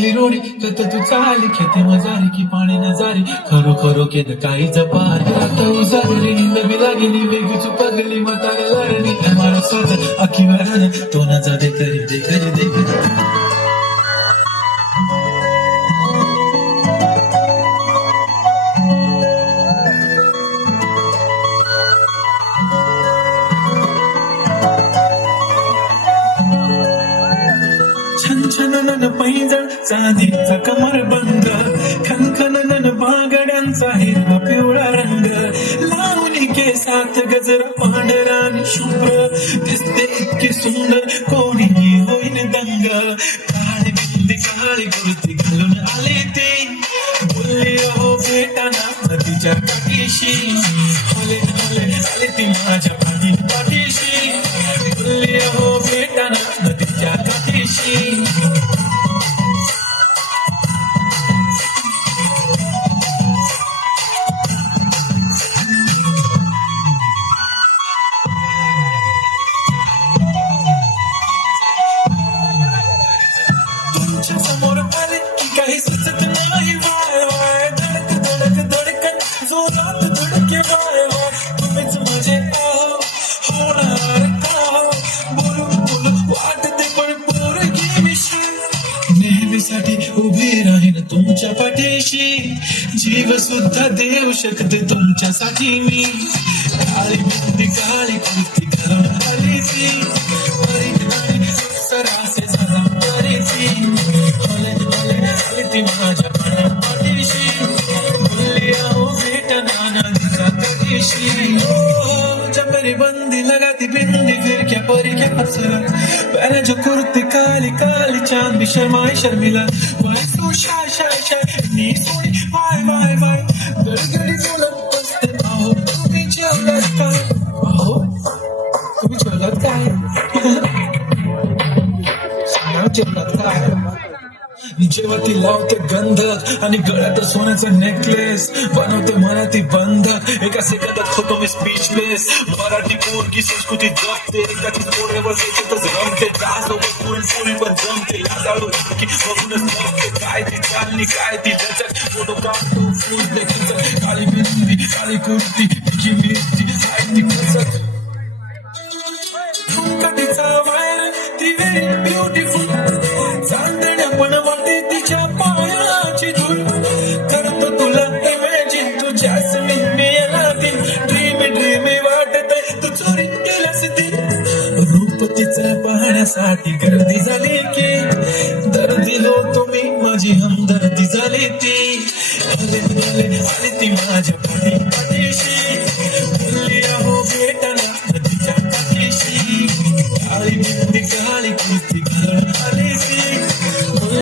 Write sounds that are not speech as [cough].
हिरोडी कत तू चाली खेते मजारी की पाणी नजारी खरो खरो केद काही जपार आता उजारी निंद बी लागली वेगळीची पगली म्हातारे लढणी मला स्वतः अखी वरण तो न जा दे दे छन छन नन पैंजण चांदीचा कमर बंद. खन बागड्यांचा हिरवा पिवळा रंग. लावणी केसात गजर पांढरा आणि शुभ्र. दिसते इतकी सुंदर कोणीही होईन दंग. काळी बिंदी काळी कुर्ती घालून आले ते. बोलले हो भेटाना नदीच्या काठीशी हले हले आले ती माझ्या नेहमीसाठी उभी राहीन तुमच्या पाठीशी. जीव सुद्धा देऊ शकते तुमच्यासाठी मी. काळी बिंदी काळी कुर्ती घालून आली ती बरी आणि सरासे झाला बरी ती हले हले आली ती माझ्या पाठीशी. बोलली आओ भेटना नदीच्या कधीशी. ओ जब मेरी बंदी लगाती बिंदी फिर क्या परी अरे कसरत पहले जो कुर्ती काली काली चांद भी शर्माई शर्मिला वाय तू शाय शाय शाय नी सोनी वाय वाय वाय. गडगडी बोलत बसते आहो तुम्ही जेवलात काय [laughs] आहो तुम्ही जेवलात काय? सांगा जेवलात काय? जेव्हा ती लावते गंधक आणि गळ्यात सोन्याचं नेकलेस बनवते मला ती बंधक एका सेकंदात होतो मी स्पीचलेस मराठी पोरगी संस्कृती जपते. एकाची पोरेवर त्याच्यातच रमते. त्यासोबत पुरी पण जमते. लाजाळू की बघूनच जमते काय ती चालली काय ती लचक. फोटो काढतो फुल देखील. काळी बिंदी काळी कुर्ती तिची मिरची काय ती खचक कधीचा वायर ती वेळ तिचं पाहण्यासाठी गर्दी झाली की दर्दी लो तुम्ही माझी हमदर्दी झाली ती. आले आले आली ती माझ्या पाठी पाठीशी बोलली अहो भेटाना नदीच्या पाठीशी. काळी